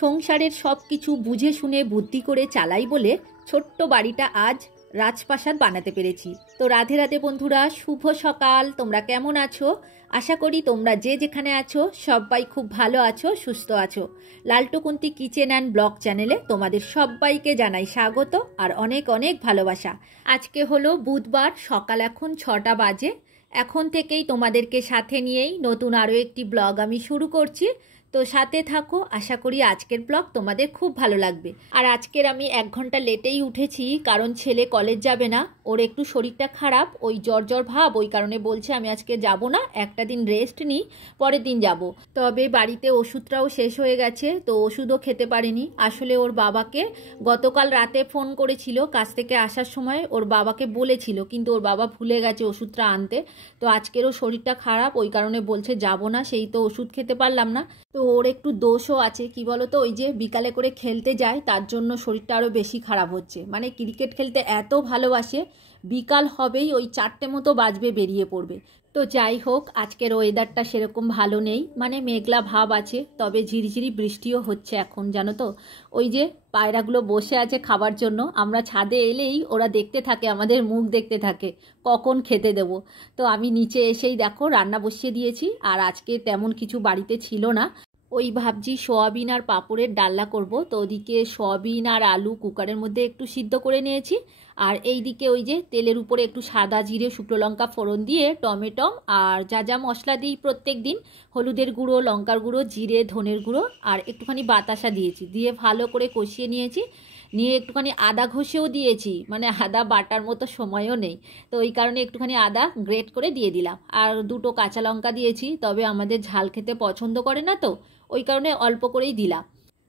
সংসারের সব কিছু বুঝে শুনে বুদ্ধি করে চালাই বলে ছোট্ট বাড়িটা আজ রাজপ্রাসাদ বানাতে পেরেছি। তো রাধে রাধে বন্ধুরা, শুভ সকাল। তোমরা কেমন আছো? আশা করি তোমরা যে যেখানে আছো সবাই খুব ভালো আছো, সুস্থ আছো। লালটুকুন্তি কিচেন অ্যান্ড ব্লগ চ্যানেলে তোমাদের সবাইকে জানাই স্বাগত আর অনেক অনেক ভালোবাসা। আজকে হলো বুধবার, সকাল এখন 6টা বাজে। এখন থেকেই তোমাদেরকে সাথে নিয়েই নতুন আরও একটি ব্লগ আমি শুরু করছি। তো সাথে থাকো, আশা করি আজকের ব্লগ তোমাদের খুব ভালো লাগবে। আর আজকের আমি 1 ঘন্টা লেটেই উঠেছি, কারণ ছেলে কলেজ যাবে না, ওর একটু শরীরটা খারাপ, ওই জ্বর ভাব, ওই কারণে বলছে আমি আজকে যাব না, একটা দিন রেস্ট নিই, পরের দিন যাব। তবে বাড়িতে ওষুধটাও শেষ হয়ে গেছে, তো ওষুধও খেতে পারেনি। আসলে ওর বাবাকে গতকাল রাতে ফোন করেছিল, কাজ থেকে আসার সময় ওর বাবাকে বলেছিল, কিন্তু ওর বাবা ভুলে গেছে ওষুধটা আনতে। তো আজকেরও শরীরটা খারাপ, ওই কারণে বলছে যাব না, সেই তো ওষুধ খেতে পারলাম না। তো ওর একটু দোষও আছে, কি বলো তো, ওই যে বিকালে করে খেলতে যায়, তার জন্য শরীরটা আরও বেশি খারাপ হচ্ছে। মানে ক্রিকেট খেলতে এত ভালোবাসে, বিকাল হবেই ওই 4টে মতো বাজবে বেরিয়ে পড়বে। তো যাই হোক, আজকের ওয়েদারটা সেরকম ভালো নেই, মানে মেঘলা ভাব আছে, তবে ঝিরিঝিরি বৃষ্টিও হচ্ছে এখন, জানো তো। ওই যে পায়রাগুলো বসে আছে খাবার জন্য, আমরা ছাদে এলেই ওরা দেখতে থাকে, আমাদের মুখ দেখতে থাকে কখন খেতে দেব। তো আমি নিচে এসেই দেখো রান্না বসিয়ে দিয়েছি, আর আজকে তেমন কিছু বাড়িতে ছিল না, ওই ভাবছি সোয়াবিন আর পাঁপড়ের ডালনা করব। তো ওদিকে সোয়াবিন আর আলু কুকারের মধ্যে একটু সিদ্ধ করে নিয়েছি, আর এই দিকে ওই যে তেলের উপরে একটু সাদা জিরে শুকনো লঙ্কা ফোড়ন দিয়ে টমেটো আর যা যা মশলা দিই প্রত্যেক দিন, হলুদের গুঁড়ো, লঙ্কার গুঁড়ো, জিরে, ধনের গুঁড়ো আর একটুখানি বাতাসা দিয়েছি, দিয়ে ভালো করে কষিয়ে নিয়েছি। নিয়ে একটুখানি আদা ঘষেও দিয়েছি, মানে আদা বাটার মতো সময়ও নেই, তো ওই কারণে একটুখানি আদা গ্রেট করে দিয়ে দিলাম। আর 2টো কাঁচা লঙ্কা দিয়েছি, তবে আমাদের ঝাল খেতে পছন্দ করে না, তো ওই কারণে অল্প করেই দিলাম।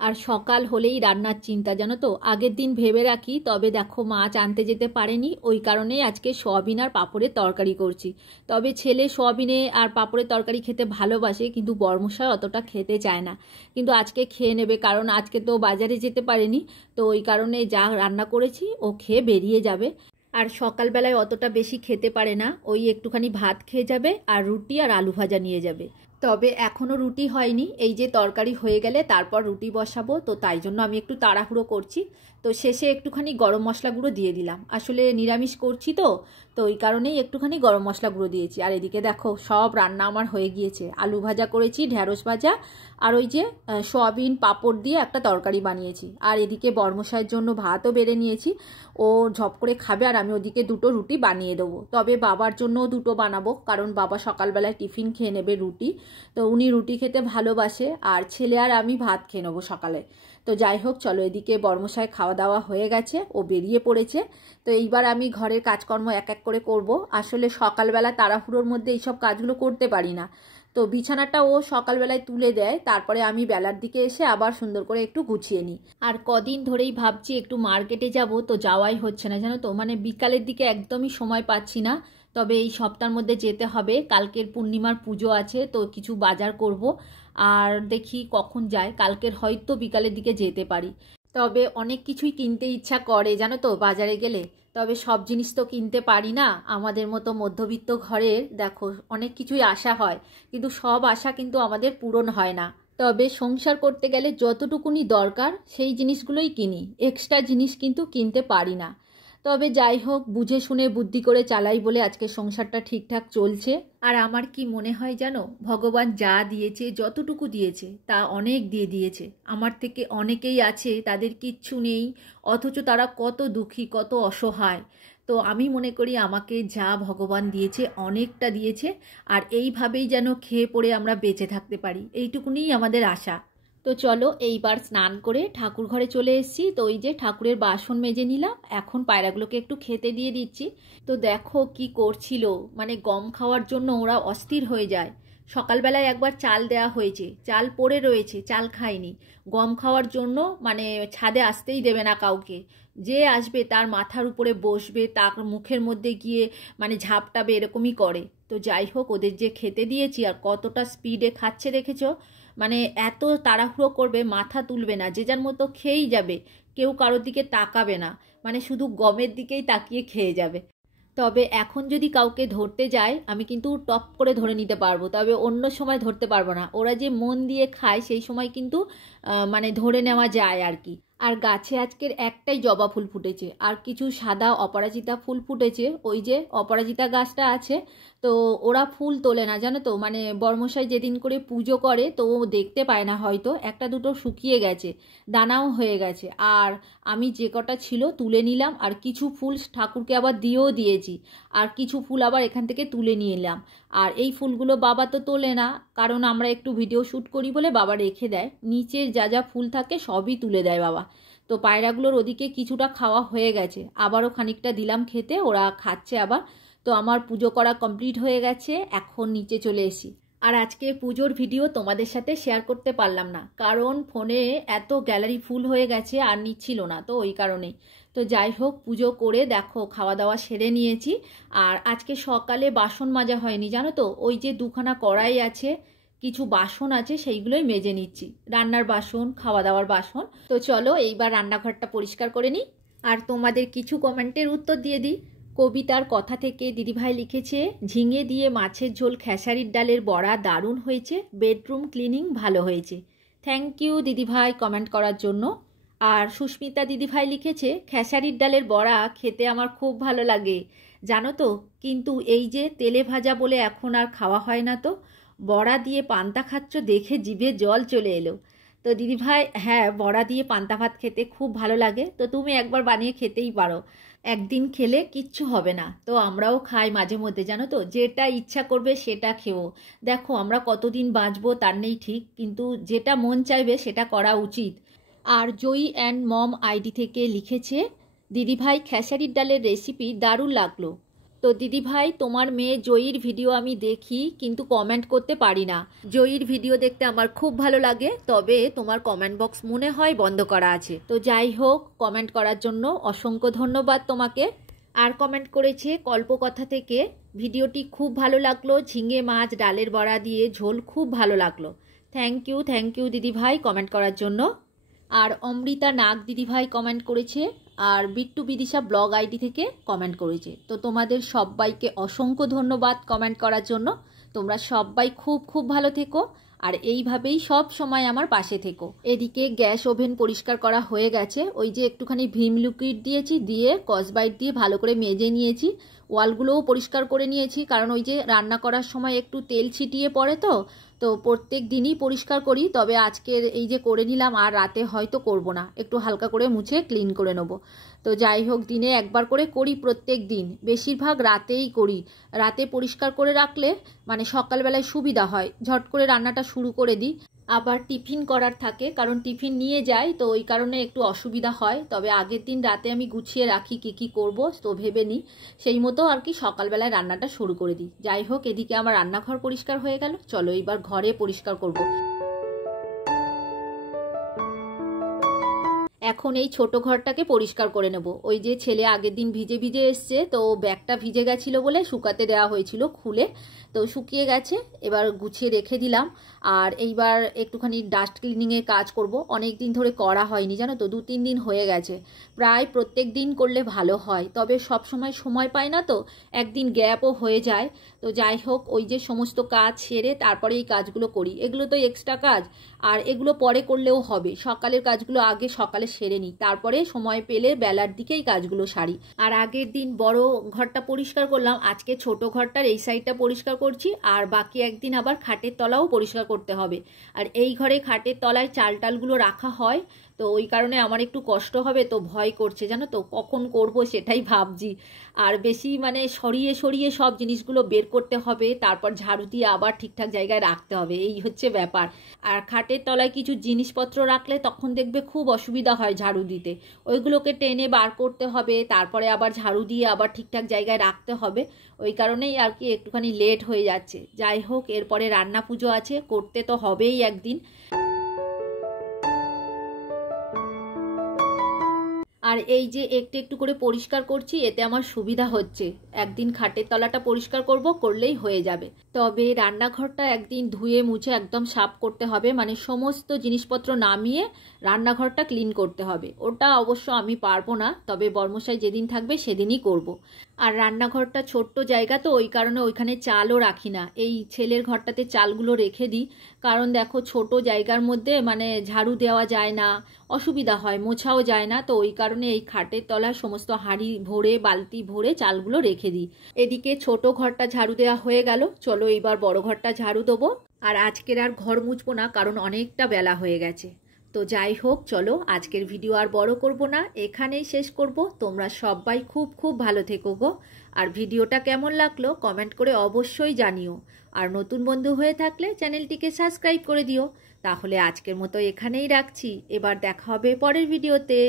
আর সকাল হলেই রান্নার চিন্তা, জানো তো, আগের দিন ভেবে রাখি, তবে দেখো মাছ আনতে যেতে পারেনি, ওই কারণেই আজকে সোয়াবিন আর পাঁপড়ের তরকারি করছি। তবে ছেলে সোয়াবিনে আর পাঁপড়ের তরকারি খেতে ভালোবাসে, কিন্তু বড়মশাই অতটা খেতে চায় না, কিন্তু আজকে খেয়ে নেবে, কারণ আজকে তো বাজারে যেতে পারেনি। তো ওই কারণে যা রান্না করেছি ও খেয়ে বেরিয়ে যাবে। আর সকালবেলায় অতটা বেশি খেতে পারে না, ওই একটুখানি ভাত খেয়ে যাবে আর রুটি আর আলু ভাজা নিয়ে যাবে। তবে এখনও রুটি হয়নি, এই যে তরকারি হয়ে গেলে তারপর রুটি বসাবো, তো তাই জন্য আমি একটু তাড়াহুড়ো করছি। তো শেষে একটুখানি গরম মশলা গুঁড়ো দিয়ে দিলাম, আসলে নিরামিষ করছি তো, তো ওই কারণেই একটুখানি গরম মশলা গুঁড়ো দিয়েছি। আর এদিকে দেখো সব রান্না আমার হয়ে গিয়েছে, আলু ভাজা করেছি, ঢ্যাঁড়স ভাজা, আর ওই যে সোয়াবিন পাঁপড় দিয়ে একটা তরকারি বানিয়েছি। আর এদিকে বর্মশাইয়ের জন্য ভাতও বেড়ে নিয়েছি, ও ঝপ করে খাবে, আর আমি ওদিকে 2টো রুটি বানিয়ে দেবো। তবে বাবার জন্যও 2টো বানাবো, কারণ বাবা সকালবেলায় টিফিন খেয়ে নেবে রুটি, তো উনি রুটি খেতে ভালোবাসে, আর ছেলে আর আমি ভাত খেয়ে নেবো সকালে। তো যাই হোক, চলো, এদিকে বর্মশাই খাওয়া দাওয়া হয়ে গেছে, ও বেরিয়ে পড়েছে। তো এইবার আমি ঘরের কাজকর্ম এক এক করে করব। আসলে সকালবেলা তাড়াহুড়োর মধ্যে এইসব কাজগুলো করতে পারি না, তো বিছানাটা ও সকালবেলায় তুলে দেয়, তারপরে আমি বেলার দিকে এসে আবার সুন্দর করে একটু গুছিয়ে নিই। আর কদিন ধরেই ভাবছি একটু মার্কেটে যাব, তো যাওয়াই হচ্ছে না, জানো তো, মানে বিকালের দিকে একদমই সময় পাচ্ছি না। তবে এই সপ্তাহের মধ্যে যেতে হবে, কালকের পূর্ণিমার পুজো আছে, তো কিছু বাজার করব, আর দেখি কখন যায়, কালকের হয়তো বিকালের দিকে যেতে পারি। তবে অনেক কিছুই কিনতে ইচ্ছা করে, জানো তো, বাজারে গেলে, তবে সব জিনিস তো কিনতে পারি না। আমাদের মতো মধ্যবিত্ত ঘরের দেখো অনেক কিছুই আশা হয়, কিন্তু সব আশা কিন্তু আমাদের পূরণ হয় না। তবে সংসার করতে গেলে যতটুকুনি দরকার সেই জিনিসগুলোই কিনি, এক্সট্রা জিনিস কিন্তু কিনতে পারি না। তবে যাই হোক, বুঝে শুনে বুদ্ধি করে চালাই বলে আজকে সংসারটা ঠিকঠাক চলছে। আর আমার কি মনে হয় জানো, ভগবান যা দিয়েছে, যতটুকু দিয়েছে তা অনেক দিয়ে দিয়েছে। আমার থেকে অনেকেই আছে তাদের কিচ্ছু নেই, অথচ তারা কত দুঃখী, কত অসহায়। তো আমি মনে করি আমাকে যা ভগবান দিয়েছে অনেকটা দিয়েছে, আর এইভাবেই যেন খেয়ে পড়ে আমরা বেঁচে থাকতে পারি, এইটুকুনিই আমাদের আশা। তো চলো, এইবার স্নান করে ঠাকুর ঘরে চলে এসেছি, তো ওই যে ঠাকুরের বাসন মেজে নিলাম, এখন পায়রাগুলোকে একটু খেতে দিয়ে দিচ্ছি। তো দেখো কি করছিল, মানে গম খাওয়ার জন্য ওরা অস্থির হয়ে যায়। সকালবেলায় একবার চাল দেয়া হয়েছে, চাল পড়ে রয়েছে, চাল খায়নি, গম খাওয়ার জন্য মানে ছাদে আসতেই দেবে না কাউকে, যে আসবে তার মাথার উপরে বসবে, তার মুখের মধ্যে গিয়ে মানে ঝাপটাবে, এরকমই করে। তো যাই হোক, ওদের যে খেতে দিয়েছি আর কতটা স্পিডে খাচ্ছে দেখেছো, মানে এত তাড়াহুড়ো করবে, মাথা তুলবে না, যে যার মতো খেয়েই যাবে, কেউ কারোর দিকে তাকাবে না, মানে শুধু গমের দিকেই তাকিয়ে খেয়ে যাবে। তবে এখন যদি কাউকে ধরতে যায় আমি কিন্তু টপ করে ধরে নিতে পারবো, তবে অন্য সময় ধরতে পারবো না। ওরা যে মন দিয়ে খায় সেই সময় কিন্তু মানে ধরে নেওয়া যায় আর কি। আর গাছে আজকের একটাই জবা ফুল ফুটেছে, আর কিছু সাদা অপরাজিতা ফুল ফুটেছে। ওই যে অপরাজিতা গাছটা আছে, তো ওরা ফুল তোলে না জানো তো, মানে বর্মশাই যেদিন করে পুজো করে তো ও দেখতে পায় না, হয়তো একটা দুটো শুকিয়ে গেছে, দানাও হয়ে গেছে। আর আমি যে কটা ছিল তুলে নিলাম, আর কিছু ফুল ঠাকুরকে আবার দিয়েও দিয়েছি, আর কিছু ফুল আবার এখান থেকে তুলে নিয়ে এলাম। আর এই ফুলগুলো বাবা তো তোলে না, কারণ আমরা একটু ভিডিও শ্যুট করি বলে বাবা রেখে দেয়। নিচের যা যা ফুল থাকে সবই তুলে দেয় বাবা। তো পায়রাগুলোর ওদিকে কিছুটা খাওয়া হয়ে গেছে, আবারও খানিকটা দিলাম খেতে, ওরা খাচ্ছে আবার। তো আমার পুজো করা কমপ্লিট হয়ে গেছে, এখন নিচে চলে এসি। আর আজকে পুজোর ভিডিও তোমাদের সাথে শেয়ার করতে পারলাম না, কারণ ফোনে এত গ্যালারি ফুল হয়ে গেছে আর নিচ্ছিল না, তো ওই কারণেই। তো যাই হোক, পুজো করে দেখো খাওয়া দাওয়া সেরে নিয়েছি। আর আজকে সকালে বাসন মাজা হয়নি জানো তো, ওই যে দুখানা কড়াই আছে, কিছু বাসন আছে, সেইগুলোই মেজে নিচ্ছি, রান্নার বাসন, খাওয়া দাওয়ার বাসন। তো চলো এইবার রান্নাঘরটা পরিষ্কার করে নিই। আর তোমাদের কিছু কমেন্টের উত্তর দিয়ে দিই। কবিতার কথা থেকে দিদিভাই লিখেছে, ঝিঙে দিয়ে মাছের ঝোল, খেসারির ডালের বড়া দারুণ হয়েছে, বেডরুম ক্লিনিং ভালো হয়েছে। থ্যাংক ইউ দিদিভাই কমেন্ট করার জন্য। আর সুস্মিতা দিদিভাই লিখেছে, খেসারির ডালের বড়া খেতে আমার খুব ভালো লাগে জানো তো, কিন্তু এই যে তেলে ভাজা বলে এখন আর খাওয়া হয় না। তো বড়া দিয়ে পান্তা খাচ্ছ দেখে জিভে জল চলে এলো। তো দিদিভাই হ্যাঁ, বড়া দিয়ে পান্তা ভাত খেতে খুব ভালো লাগে, তো তুমি একবার বানিয়ে খেতেই পারো, একদিন খেলে কিচ্ছু হবে না। তো আমরাও খাই মাঝে মধ্যে জানো তো, যেটা ইচ্ছা করবে সেটা খেও। দেখো আমরা কতদিন বাঁচবো তার নেই ঠিক, কিন্তু যেটা মন চাইবে সেটা করা উচিত। আর জয়ী অ্যান্ড মম আইডি থেকে লিখেছে, দিদিভাই খেসারির ডালের রেসিপি দারুণ লাগলো। তো দিদিভাই তোমার মেয়ে জয়ীর ভিডিও আমি দেখি, কিন্তু কমেন্ট করতে পারি না। জয়ীর ভিডিও দেখতে আমার খুব ভালো লাগে, তবে তোমার কমেন্ট বক্স মনে হয় বন্ধ করা আছে। তো যাই হোক, কমেন্ট করার জন্য অসংখ্য ধন্যবাদ তোমাকে। আর কমেন্ট করেছে কল্পকথা থেকে, ভিডিওটি খুব ভালো লাগলো, ঝিঙে মাছ ডালের বড়া দিয়ে ঝোল খুব ভালো লাগলো। থ্যাংক ইউ দিদিভাই কমেন্ট করার জন্য। আর অমৃতা নাগ দিদিভাই কমেন্ট করেছে, আর বিট্টু বিদিশা ব্লগ আইডি থেকে কমেন্ট করেছে। তো তোমাদের সবাইকে অসংখ্য ধন্যবাদ কমেন্ট করার জন্য। তোমরা সবাই খুব খুব ভালো থেকো, আর এইভাবেই সব সময় আমার পাশে থেকো। এদিকে গ্যাস ওভেন পরিষ্কার করা হয়ে গেছে, ওই যে একটুখানি ভিম লিকুইড দিয়েছি, দিয়ে স্কচব্রাইট দিয়ে ভালো করে মেজে নিয়েছি। ওয়ালগুলোও পরিষ্কার করে নিয়েছি, কারণ ওই যে রান্না করার সময় একটু তেল ছিটিয়ে পড়ে, তো তো প্রত্যেক দিনই পরিষ্কার করি, তবে আজকের এই যে করে নিলাম, আর রাতে হয়তো করব না, একটু হালকা করে মুছে ক্লিন করে নেব। তো যাই হোক, দিনে একবার করে করি প্রত্যেক দিন, বেশিরভাগ রাতেই করি। রাতে পরিষ্কার করে রাখলে মানে সকালবেলায় সুবিধা হয়, ঝট করে রান্নাটা শুরু করে দিই। আবার টিফিন করার থাকে, কারণ টিফিন নিয়ে যাই, তো ওই কারণে একটু অসুবিধা হয়। তবে আগের দিন রাতে আমি গুছিয়ে রাখি কী কী করব, তো ভেবে নিই, সেই মতো আর কি সকালবেলায় রান্নাটা শুরু করে দিই। যাই হোক, এদিকে আমার রান্নাঘর পরিষ্কার হয়ে গেল, চলো এবার ঘরে পরিষ্কার করব। এখন এই ছোট ঘরটাকে পরিষ্কার করে নেব। ওই যে ছেলে আগের দিন ভিজে ভিজে এসছে, তো ব্যাগটা ভিজে গেছিলো বলে শুকাতে দেওয়া হয়েছিল খুলে, তো শুকিয়ে গেছে, এবার গুছিয়ে রেখে দিলাম। আর এইবার একটুখানি ডাস্ট ক্লিনিংয়ের কাজ করব, অনেক দিন ধরে করা হয়নি জানো তো, 2-3 দিন হয়ে গেছে। প্রায় প্রত্যেক দিন করলে ভালো হয়, তবে সব সময় পাই না, তো একদিন গ্যাপও হয়ে যায়। তো যাই হোক, ওই যে সমস্ত কাজ সেরে তারপরে এই কাজগুলো করি, এগুলো তো এক্সট্রা কাজ, আর এগুলো পরে করলেও হবে। সকালের কাজগুলো আগে সকালে সেরে নিই, তারপরে সময় পেলে বেলার দিকেই কাজগুলো সারি। আর আগের দিন বড় ঘরটা পরিষ্কার করলাম, আজকে ছোট ঘরটার এই সাইডটা পরিষ্কার করছি, আর বাকি একদিন আবার খাটের তলাও পরিষ্কার করতে হবে। আর এই ঘরে খাটের তলায় চাল টালগুলো রাখা হয়, তো ওই কারণে আমার একটু কষ্ট হবে, তো ভয় করছে জানো তো, কখন করব সেটাই ভাবছি। আর বেশি মানে সরিয়ে সরিয়ে সব জিনিসগুলো বের করতে হবে, তারপর ঝাড়ু দিয়ে আবার ঠিকঠাক জায়গায় রাখতে হবে, এই হচ্ছে ব্যাপার। আর খাটের তলায় কিছু জিনিসপত্র রাখলে তখন দেখবে খুব অসুবিধা হয় ঝাড়ু দিতে, ওইগুলোকে টেনে বার করতে হবে, তারপরে আবার ঝাড়ু দিয়ে আবার ঠিকঠাক জায়গায় রাখতে হবে। ওই কারণেই আর কি একটুখানি লেট হয়ে যাচ্ছে। যাই হোক, এরপরে রান্না পুজো আছে, করতে তো হবেই একদিন। আর এই যে একটু একটু করে পরিষ্কার করছি, এতে আমার সুবিধা হচ্ছে। একদিন খাটের তলাটা পরিষ্কার করব, করলেই হয়ে যাবে। তবে রান্নাঘরটা একদিন ধুয়ে মুছে একদম সাফ করতে হবে, মানে সমস্ত জিনিসপত্র নামিয়ে রান্নাঘরটা ক্লিন করতে হবে। ওটা অবশ্য আমি পারবো না, তবে বর্মশাই যেদিন থাকবে সেদিনই করব। আর রান্নাঘরটা ছোট্ট জায়গা তো, ওই কারণে ওইখানে চালও রাখি না, এই ছেলের ঘরটাতে চালগুলো রেখে দিই। কারণ দেখো ছোট জায়গার মধ্যে মানে ঝাড়ু দেওয়া যায় না, অসুবিধা হয়, মোছাও যায় না, তো ওই কারণে এই খাটের তলায় সমস্ত হাঁড়ি ভরে বালতি ভরে চালগুলো রেখে দিই। এদিকে ছোট ঘরটা ঝাড়ু দেওয়া হয়ে গেল, চলো এইবার বড় ঘরটা ঝাড়ু দেবো। আর আজকের আর ঘর মুছবো না, কারণ অনেকটা বেলা হয়ে গেছে। তো যাই হোক, চলো আজকের ভিডিও আর বড় করব না, এখানেই শেষ করব। তোমরা সবাই খুব খুব ভালো থেকো গো। আর ভিডিওটা কেমন লাগলো কমেন্ট করে অবশ্যই জানিও। আর নতুন বন্ধু হয়ে থাকলে চ্যানেলটিকে সাবস্ক্রাইব করে দিও। তাহলে আজকের মতো এখানেই রাখছি, এবার দেখা হবে পরের ভিডিওতে।